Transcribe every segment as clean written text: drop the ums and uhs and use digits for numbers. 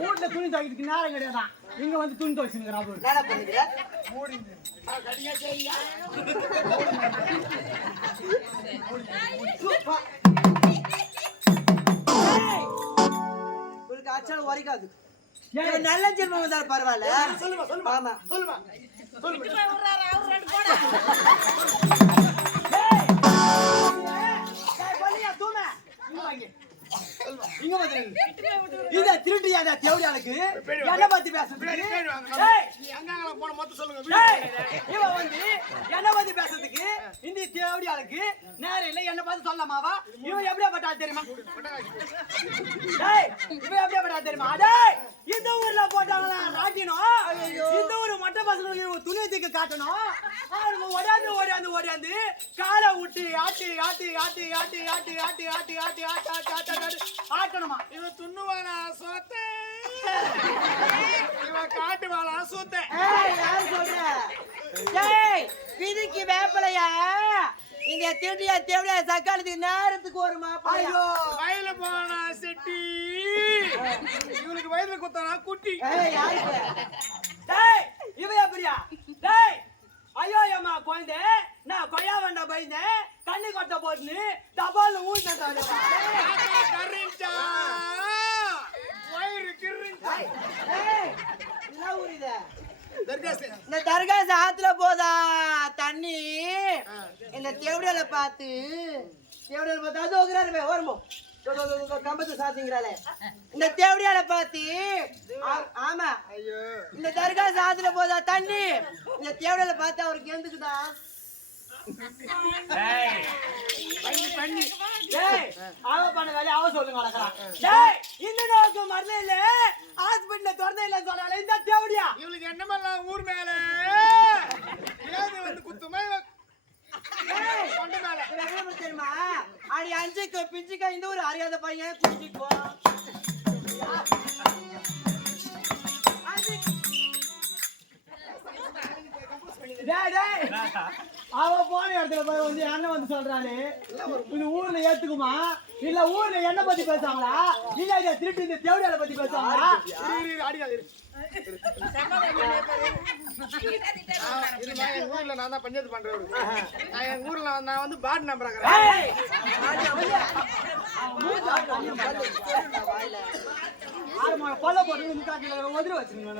வீட்டுல துணி துவைக்கிறதுக்கு நேரம் கிடையாதான். இங்க வந்து துணி துவைச்சுங்கிறான். உங்களுக்கு ஆச்சாரம் வரைக்காது. நல்ல ஜென்மம் வந்தாலும் பரவாயில்ல. சொல்லுமா சொல்லுமா சொல்லுமா திருட்டியாளுக்கு என்ன பத்தி பேசுறதுக்கு என்ன பத்தி பேசுறதுக்கு இந்த தேவடியாளுக்கு நேரம் இல்லை. என்ன பார்த்து சொல்லமாவா? இவன் எப்படியா பட்டா தெரியுமா? இவன் எப்படியா பட்டா தெரியுமா? இந்த ஊர்ல போட்டாங்களா ராட்டினோம். இந்த ஊரு மொட்டை பசங்களுக்கு துணியத்துக்கு காட்டணும். ஓடியாந்து ஓடியாந்து ஓடியாந்து காலை விட்டு ஆட்டி ஆட்டி ஆட்டி ஆட்டி ஆட்டி ஆட்டி ஆட்டி ஆட்டி ஆட்டி ஆட்டி ஆட்டி ஆட்டணுமா? இவன் துண்ணுவானா சோத்த, இவன் காட்டுவானா சோத்த. யாரு சொல்ற? விதிக்கு வேப்பலையா? இங்க திருட்டியா தேவடியா சக்காலத்துக்கு நேரத்துக்கு ஒரு மாப்பிள்ளையோ வயல போனா செட்டி, இவனுக்கு வயதுல குத்தானா குட்டி. இவன் எப்படியா? ஐயோ அம்மா குழந்தை, நான் கொய்யா வண்டா பயந்தேன், தண்ணி கொட்ட போட்டுன்னு தபால் ஊழிட்டேன். இந்த தர்காசு ஆத்துல போதா தண்ணி. இந்த தேவடியால பார்த்து தேவடியால பார்த்து அது ஓகுறாரு வருமோ கம்பத்தை சாத்திங்கிறாளே. இந்த தேவடியால பார்த்து ஆமா இந்த தர்காசு ஆத்துல போதா தண்ணி. இந்த தேவடியால பார்த்து அவருக்கு எந்துக்குதா பண்ண வேலையை அவ சொல்லுங்க. இந்த நோக்கு மரணம் இல்ல, ஹாஸ்பிட்டல திறந்த இல்ல சொல்றாங்க. இந்த தேவடியா இவளுக்கு என்னமெல்லாம் ஊர் மேல வந்து குத்துமா தெரியுமா? அடி அஞ்சுக்கு பிஞ்சுக்கா இந்த ஒரு அறியாத பையன் குடிச்சுக்கோ. அவ போன இடத்துல போய் வந்து என்ன வந்து சொல்றானே, இந்த ஊர்ல ஏத்துக்குமா இல்ல ஊர்ல என்ன பத்தி பேசுவாங்களா இல்ல இதை திருப்பி இந்த தேவடியால பத்தி பேசுவாங்களா? ஊர்ல நான் தான் பஞ்சாயத்து பண்றேன். எங்க ஊர்ல நான் வந்து பாட் நம்பர் கொல்ல போட்டு உதிர வச்சுங்க.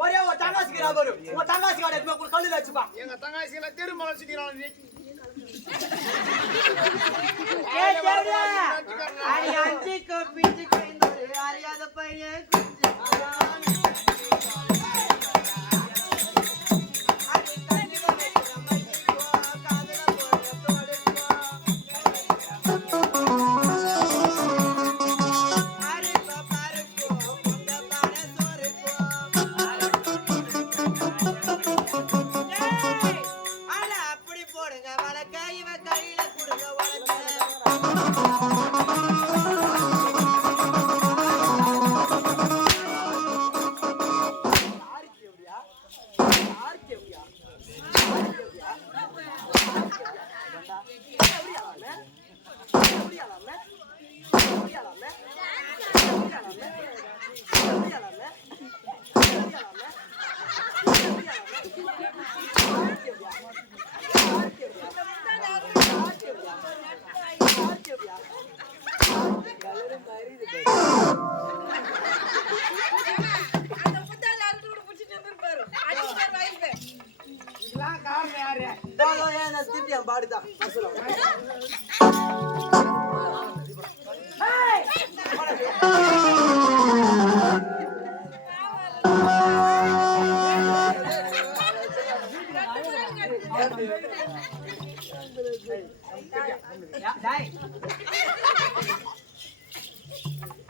ஒரே ஒரு தங்காசிக்கு வரும். தங்காசி கடை கல்லுல வச்சுப்பா. எங்க தங்காசில திருமலை வச்சுக்கிறான். அறியாத பையன் என் பாடுதான்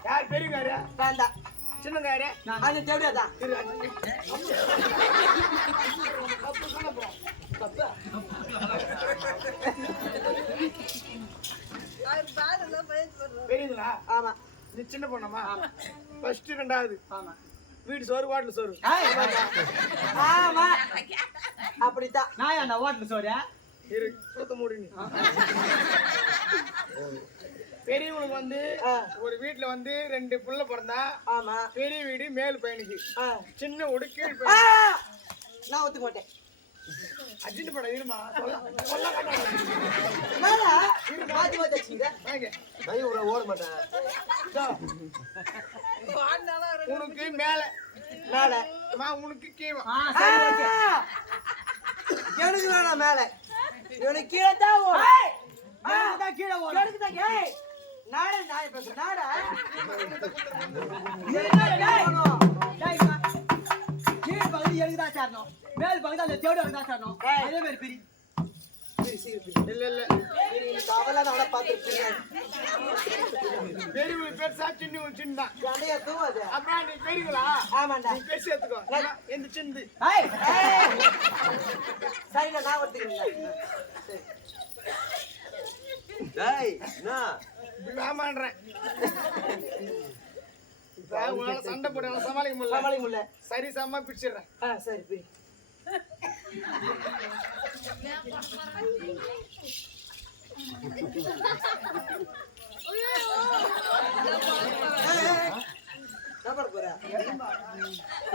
யார் பெரியக்காரு வேண்டாம் சின்னக்காரு அது தேவையாதான் பெரியங்களா ஆமா நீ சின்ன பொண்ணமா ஃபர்ஸ்ட் ரெண்டாவது ஆமா வீடு சோறு வாட்டில் சோறு ஆமா அப்படித்தான் நான் என்ன வாட்டில் சோறு இரு சுத்த மூடி பெரியவங்களுக்கு வந்து ஒரு வீட்டுல வந்து 2 புள்ள பிறந்தா ஆமா பெரிய வீடு மேல் பையனுக்கு சின்ன வீடு கீழ் நான் ஒத்துக்க மாட்டேன் அஜிண்ட் படம் இருமா ஓட மாட்டேன் உனக்கு மேல மேல உனக்கு கீழே எனக்கு வேணாம் மேல இவனுக்கு கீழே தான் கீழே நாடா நான் பேசுறேன் நாடா கீழ் பகுதி எனக்கு தான் சாரணும் மேல் பகுதி அந்த தேவடி தான் சாரணும் அதே மாதிரி பெரிய இல்ல இல்ல அவளா நாள பாத்துருக்கீங்க பெரிய பெருசா சின்ன சின்ன கடையா தூவாது அப்புறம் நீ பெரியங்களா ஆமாண்டா நீ பெருசு எடுத்துக்கோ எந்த சிந்து சரி நான் ஒத்துக்கிறேன் டேய் நான் ஆமான்றேன் சண்டை போட சமாளிக்க முடியல சரி சமா பிடிச்சிடுறேன் சரி பிடி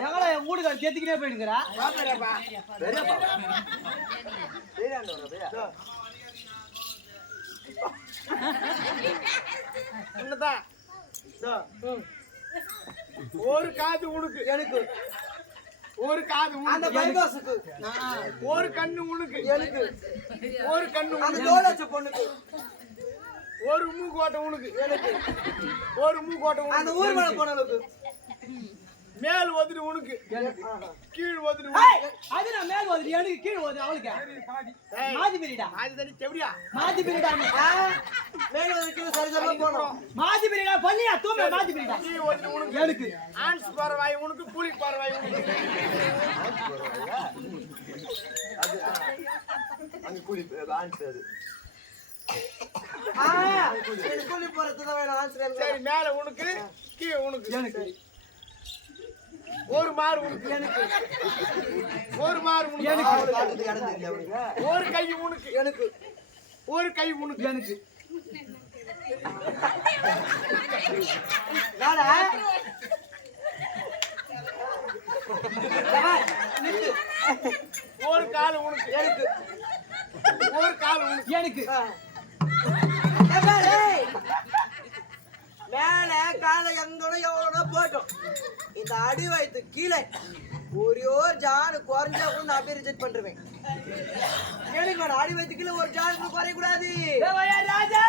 எங்கள என் வீடுகார கேத்திக்கிட்டே போயிடுங்கிறா என்னதான் ஒரு காது உனக்கு எனக்கு ஒரு காது அந்த பைபாஸுக்கு ஒரு கண்ணு உனக்கு எனக்கு ஒரு கண்ணு அந்த தோளாச்ச பொண்ணுக்கு ஒரு மூக்கோட்டை உனக்கு எனக்கு ஒரு மூக்கோட்டை உனக்கு அந்த ஊர் மேல போனளுக்கு மேல் ஒதுரு உனக்கு கீழ் ஒதுரு அது நான் மேல் ஒதுரு எனக்கு கீழ் ஒதுரு அவளுக்கு மாதி பிரிடா மாதி தண்ணி செவடியா மாதி பிரிடா மேல் ஒதுருக்கு சரிசமா போறோம் மாதி பிரிடா பண்ணியா தூமே மாதி பிரிடா கீழ் ஒதுரு உனக்கு எனக்கு ஆன்ஸ் பரவாய் உனக்கு கூலி பரவாய் உனக்கு அது அங்க கூலி ஆன்ஸ் அது கூலி போறது தான் வேணும் ஆன்சர் சரி மேல உனக்கு கீழ உனக்கு எனக்கு ஒரு மாறு உனக்கு எனக்கு ஒரு மாறு உனக்கு எனக்கு ஒரு கை உனக்கு எனக்கு ஒரு கை உனக்கு எனக்கு நாடா ஒரு கால் உனக்கு எனக்கு ஒரு கால் உனக்கு எனக்கு மேல காலை எங்கனோ எவ்வளோ போட்டோம் இந்த அடி வயிற்று கீழே ஒரே ஒரு ஜான் குறைஞ்சா கூட நான் அப்படியே ரிஜெக்ட் பண்றேன் எனக்கு அடி வயிற்று கீழே ஒரு ஜான் குறைய கூடாது ராஜா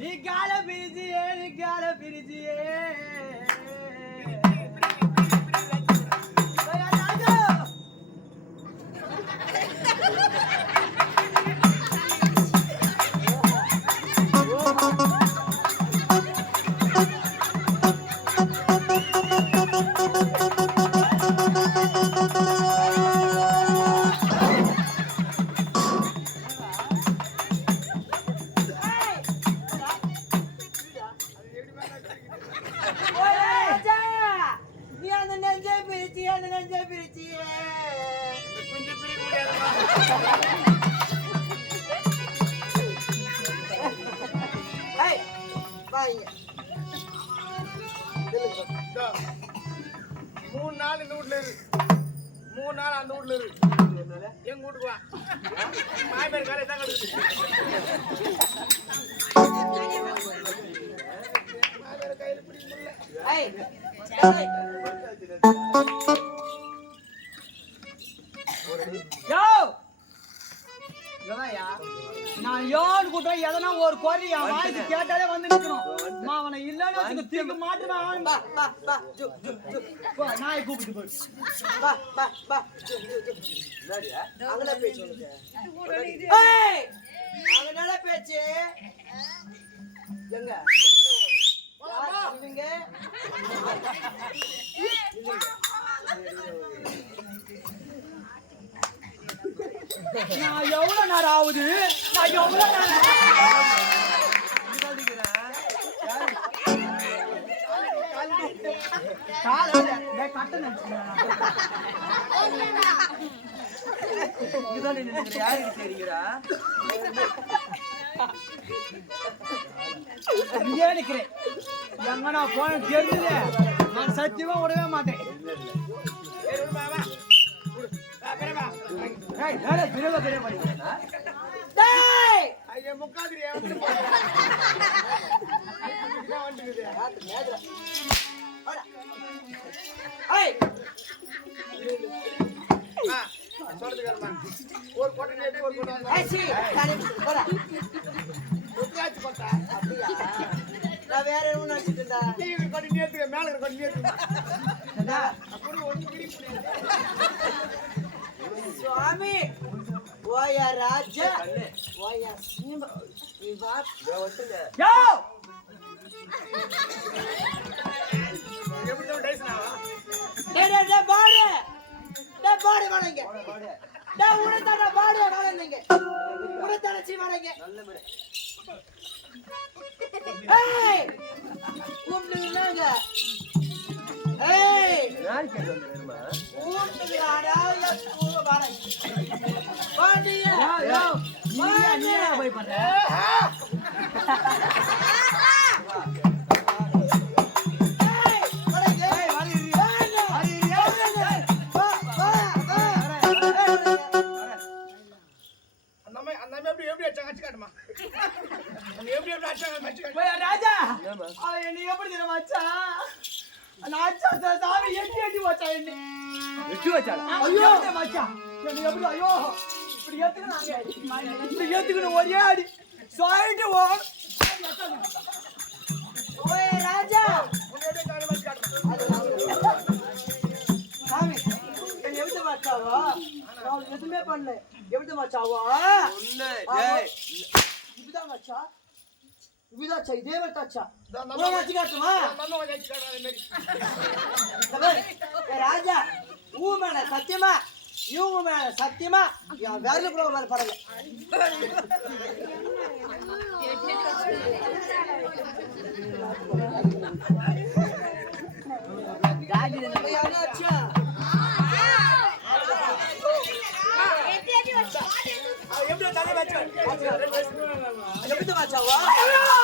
நீ கால பிரிச்சியே நீ கால பிரிச்சியே மூணு நாள் இந்த வீட்டுல இரு 3 நாள் அந்த வீட்டுல இரு எங்க வீட்டுக்கு வா மாய்பேர் காலை தான் கிடக்குது மாய்பேர் கையில பிடிக்க முடியல நான் ஏன் கூட்டம் எதனா ஒரு குறை என் வாய்ஸ் கேட்டாலே வந்து நிக்கணும் அவனை இல்லன்னு வச்சுக்க தீர்க்க மாட்டுவேன் நாயை கூப்பிட்டு போய் அவனால பேச்சு எங்க நான் எவ்வளவு நேரம் ஆகுது நான் எவ்வளவு நிக்கிறேன் எங்க நான் போன தெரிஞ்சது நான் சத்தியமா விடவே மாட்டேன் ஒரு கொட்டை நேத்து ஒரு கொட்டை நான் வேற என்ன நினைச்சிட்டா கொட்டை நேத்து மேல கொட்டை நேத்து சுவாமி ஓயா ராஜா ஓயா சினிமா விவாத் யோ எப்படி டைஸ்னாவா டேய் பாடி வாங்க டேய் உனதான பாடி வாங்க உனதான சீ வாங்க ஏய் கும்மினாங்க ஏய் யார் கேட்டு வந்தேமா ஊட்டுறாடா யோ வாங்க பாடியா யோ நீயா போய் பண்ற ராஜா என்ன எப்படி தெரியுமா மச்சான் நாச்சா சாமி எட்டி வச்சா என்ன வெச்சு வச்சாளா ஐயோ மச்சான் என்ன எப்படி ஐயோ இப்படி ஏத்துக்கறாங்க இப்படி ஏத்துக்கணும் ஒரே அடி சாயிட்டு ஓ ஓய் ராஜா சாமி என்ன எப்படி வச்சாவா நான் எதுமே பண்ணல எப்படி வச்சாவா ஒண்ணே டேய் இப்படிதான் வச்சா இப்படிதான் வச்சா இதே மாதிரி வச்சா ஓ வச்சு காட்டுமா நம்ம வச்சு காட்டுற ஏய் ராஜா ஊ மேல சத்தியமா இவங்க மேல சத்தியமா என் வேர்ல கூட மேல படல எப்படி தலை வச்சா எப்படி வச்சாவா